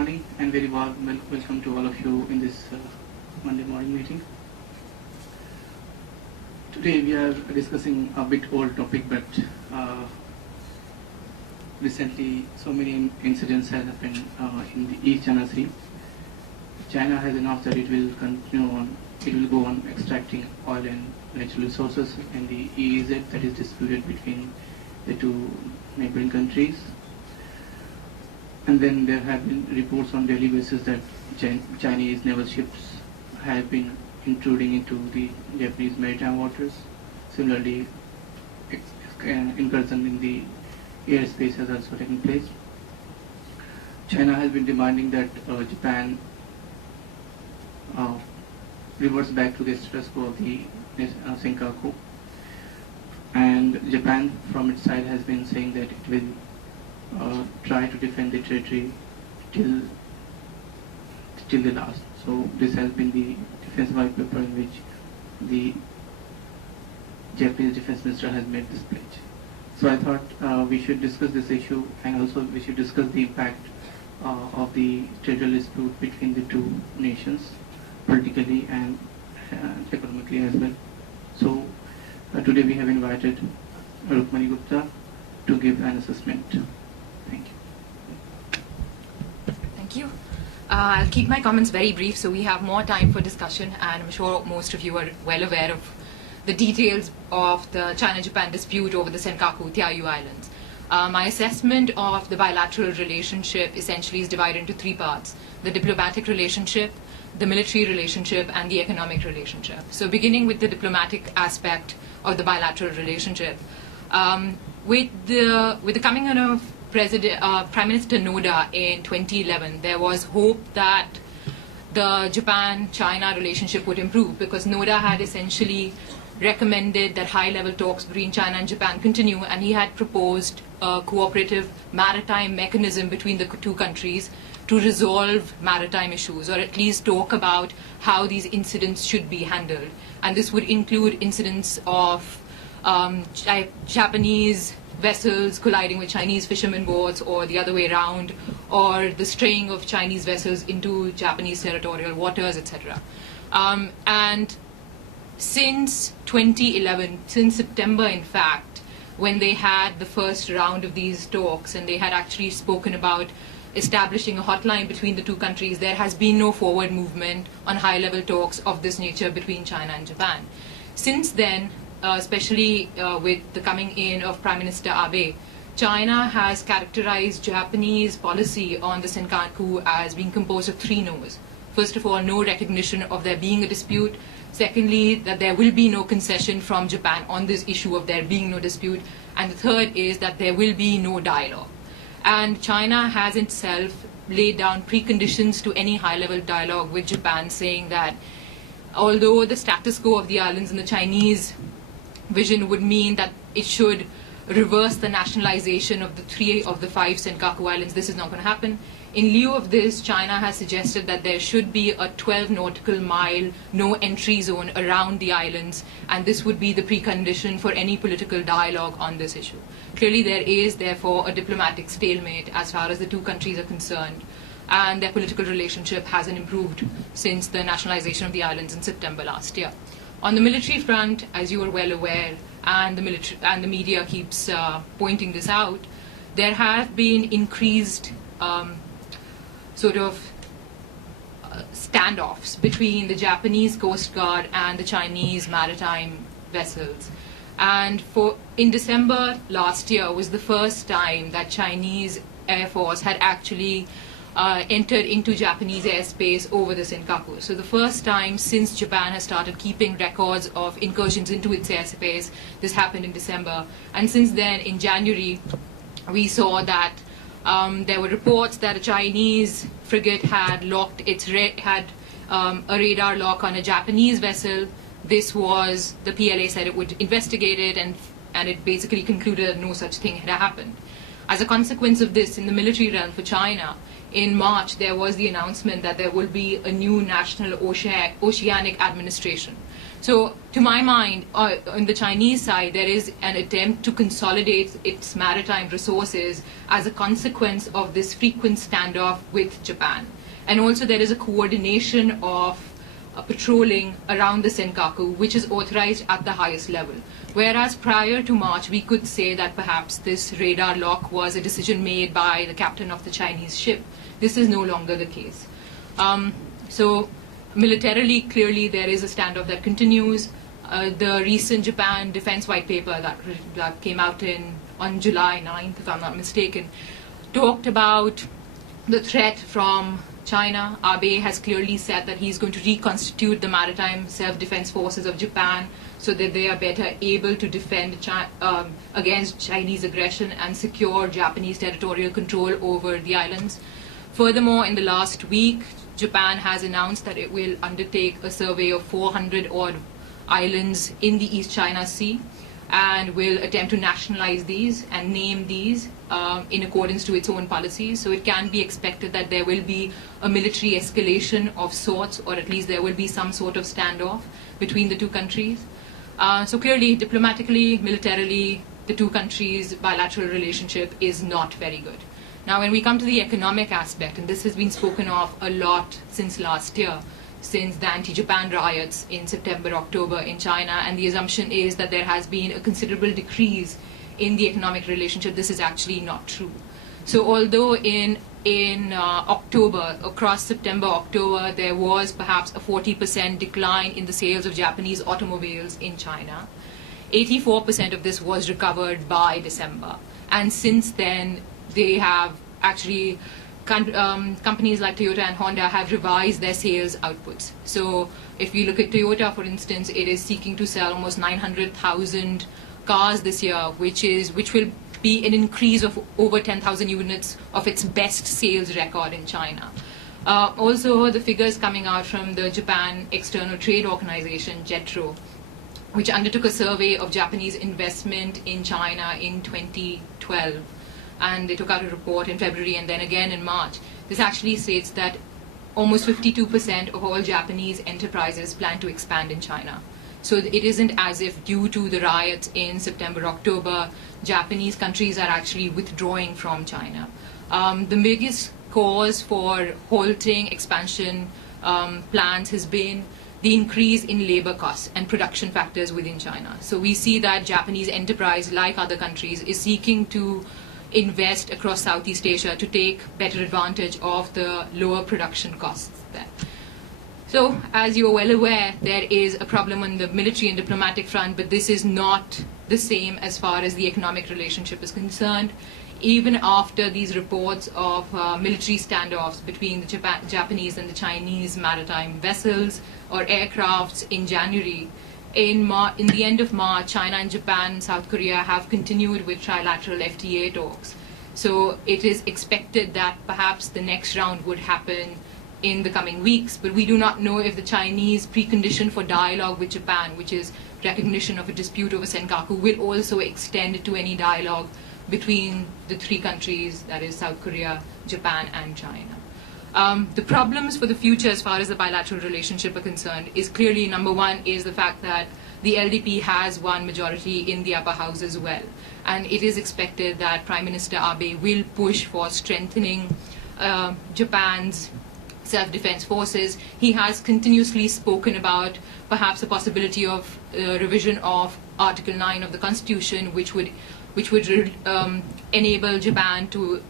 Morning and very warm welcome to all of you in this Monday morning meeting. Today we are discussing a bit old topic, but recently so many incidents have happened in the East China Sea. China has announced that it will go on extracting oil and natural resources in the EEZ, that is disputed between the two neighboring countries. And then there have been reports on daily basis that Chinese naval ships have been intruding into the Japanese maritime waters. Similarly, incursion in the airspace has also taken place. China has been demanding that Japan reverts back to the status quo of the Senkaku. And Japan, from its side, has been saying that it will try to defend the territory till the last. So this has been the defense white paper in which the Japanese defense minister has made this pledge. So I thought we should discuss this issue, and also we should discuss the impact of the territorial dispute between the two nations, politically and economically as well. So today we have invited Rukmani Gupta to give an assessment. Thank you. Thank you. I'll keep my comments very brief so we have more time for discussion, and I'm sure most of you are well aware of the details of the China-Japan dispute over the Senkaku Diaoyu Islands. My assessment of the bilateral relationship essentially is divided into three parts: the diplomatic relationship, the military relationship, and the economic relationship. So beginning with the diplomatic aspect of the bilateral relationship, with the coming in of Prime Minister Noda in 2011, there was hope that the Japan-China relationship would improve, because Noda had essentially recommended that high-level talks between China and Japan continue, and he had proposed a cooperative maritime mechanism between the two countries to resolve maritime issues, or at least talk about how these incidents should be handled. And this would include incidents of Japanese vessels colliding with Chinese fishermen boats, or the other way around, or the straying of Chinese vessels into Japanese territorial waters, etc. And since 2011, since September in fact, when they had the first round of these talks and they had actually spoken about establishing a hotline between the two countries, there has been no forward movement on high-level talks of this nature between China and Japan. Since then, especially with the coming in of Prime Minister Abe, China has characterized Japanese policy on the Senkaku as being composed of three no's. First of all, no recognition of there being a dispute. Secondly, that there will be no concession from Japan on this issue of there being no dispute. And the third is that there will be no dialogue. And China has itself laid down preconditions to any high-level dialogue with Japan, saying that although the status quo of the islands in the Chinese vision would mean that it should reverse the nationalization of the 3 of the 5 Senkaku Islands, this is not going to happen. In lieu of this, China has suggested that there should be a 12 nautical mile no entry zone around the islands, and this would be the precondition for any political dialogue on this issue. Clearly there is therefore a diplomatic stalemate as far as the two countries are concerned, and their political relationship hasn't improved since the nationalization of the islands in September last year. On the military front, as you are well aware, and the media keeps pointing this out, there have been increased standoffs between the Japanese Coast Guard and the Chinese maritime vessels. And in December last year was the first time that Chinese Air Force had actually entered into Japanese airspace over the Senkaku. So the first time since Japan has started keeping records of incursions into its airspace, this happened in December. And since then, in January, we saw that there were reports that a Chinese frigate had locked a radar lock on a Japanese vessel. This was, the PLA said it would investigate it, and it basically concluded that no such thing had happened. As a consequence of this, in the military realm for China, in March there was the announcement that there will be a new national oceanic administration. So to my mind, on the Chinese side, there is an attempt to consolidate its maritime resources as a consequence of this frequent standoff with Japan. And also there is a coordination of patrolling around the Senkaku, which is authorized at the highest level. Whereas prior to March, we could say that perhaps this radar lock was a decision made by the captain of the Chinese ship. This is no longer the case. So militarily, clearly, there is a standoff that continues. The recent Japan defense white paper that came out on July 9th, if I'm not mistaken, talked about the threat from China. Abe has clearly said that he's going to reconstitute the maritime self-defense forces of Japan so that they are better able to defend against Chinese aggression and secure Japanese territorial control over the islands. Furthermore, in the last week, Japan has announced that it will undertake a survey of 400-odd islands in the East China Sea and will attempt to nationalize these and name these in accordance to its own policies. So it can be expected that there will be a military escalation of sorts, or at least there will be some sort of standoff between the two countries. So clearly, diplomatically, militarily, the two countries' bilateral relationship is not very good. Now, when we come to the economic aspect, and this has been spoken of a lot since last year, since the anti-Japan riots in September, October in China, and the assumption is that there has been a considerable decrease in the economic relationship. This is actually not true. So although in October, across September, October, there was perhaps a 40% decline in the sales of Japanese automobiles in China, 84% of this was recovered by December. And since then, they have actually, companies like Toyota and Honda have revised their sales outputs. So if you look at Toyota, for instance, it is seeking to sell almost 900,000 cars this year, which will be an increase of over 10,000 units of its best sales record in China. Also, the figures coming out from the Japan External Trade Organization, JETRO, which undertook a survey of Japanese investment in China in 2012. And they took out a report in February and then again in March. This actually states that almost 52% of all Japanese enterprises plan to expand in China. So it isn't as if due to the riots in September, October, Japanese countries are actually withdrawing from China. The biggest cause for halting expansion plans has been the increase in labor costs and production factors within China. So we see that Japanese enterprise, like other countries, is seeking to invest across Southeast Asia to take better advantage of the lower production costs there. So, as you are well aware, there is a problem on the military and diplomatic front, but this is not the same as far as the economic relationship is concerned. Even after these reports of military standoffs between the Japanese and the Chinese maritime vessels or aircrafts in January, in the end of March, China and Japan and South Korea have continued with trilateral FTA talks. So it is expected that perhaps the next round would happen in the coming weeks, but we do not know if the Chinese precondition for dialogue with Japan, which is recognition of a dispute over Senkaku, will also extend to any dialogue between the three countries, that is South Korea, Japan, and China. The problems for the future as far as the bilateral relationship are concerned is clearly, number one, is the fact that the LDP has one majority in the upper house as well. And it is expected that Prime Minister Abe will push for strengthening Japan's self-defense forces. He has continuously spoken about perhaps a possibility of revision of Article 9 of the Constitution, which would enable Japan to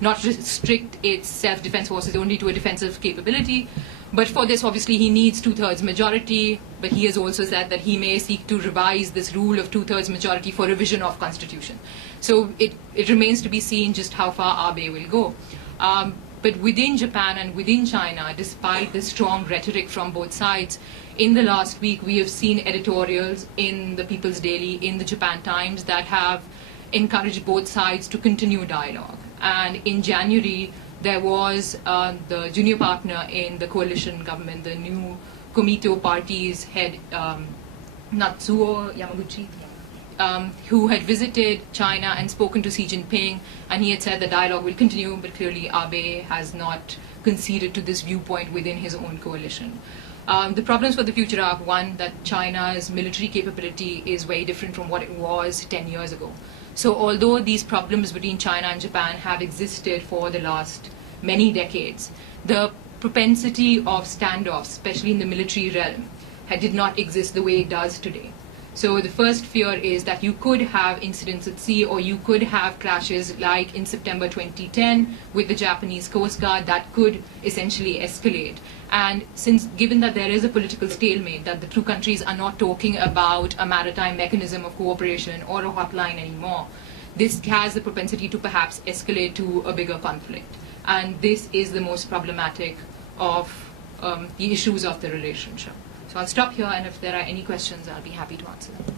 not restrict its self-defense forces only to a defensive capability. But for this, obviously, he needs two-thirds majority, but he has also said that he may seek to revise this rule of two-thirds majority for revision of constitution. So it remains to be seen just how far Abe will go. But within Japan and within China, despite the strong rhetoric from both sides, in the last week we have seen editorials in the People's Daily, in the Japan Times, that have encouraged both sides to continue dialogue. And in January, there was the junior partner in the coalition government, the new Komito party's head, Natsuo Yamaguchi, who had visited China and spoken to Xi Jinping, and he had said the dialogue will continue, but clearly Abe has not conceded to this viewpoint within his own coalition. The problems for the future are, one, that China's military capability is very different from what it was 10 years ago. So although these problems between China and Japan have existed for the last many decades, the propensity of standoffs, especially in the military realm, did not exist the way it does today. So the first fear is that you could have incidents at sea, or you could have clashes like in September 2010 with the Japanese Coast Guard that could essentially escalate. And given that there is a political stalemate, that the two countries are not talking about a maritime mechanism of cooperation or a hotline anymore, this has the propensity to perhaps escalate to a bigger conflict. And this is the most problematic of the issues of the relationship. So I'll stop here, and if there are any questions, I'll be happy to answer them.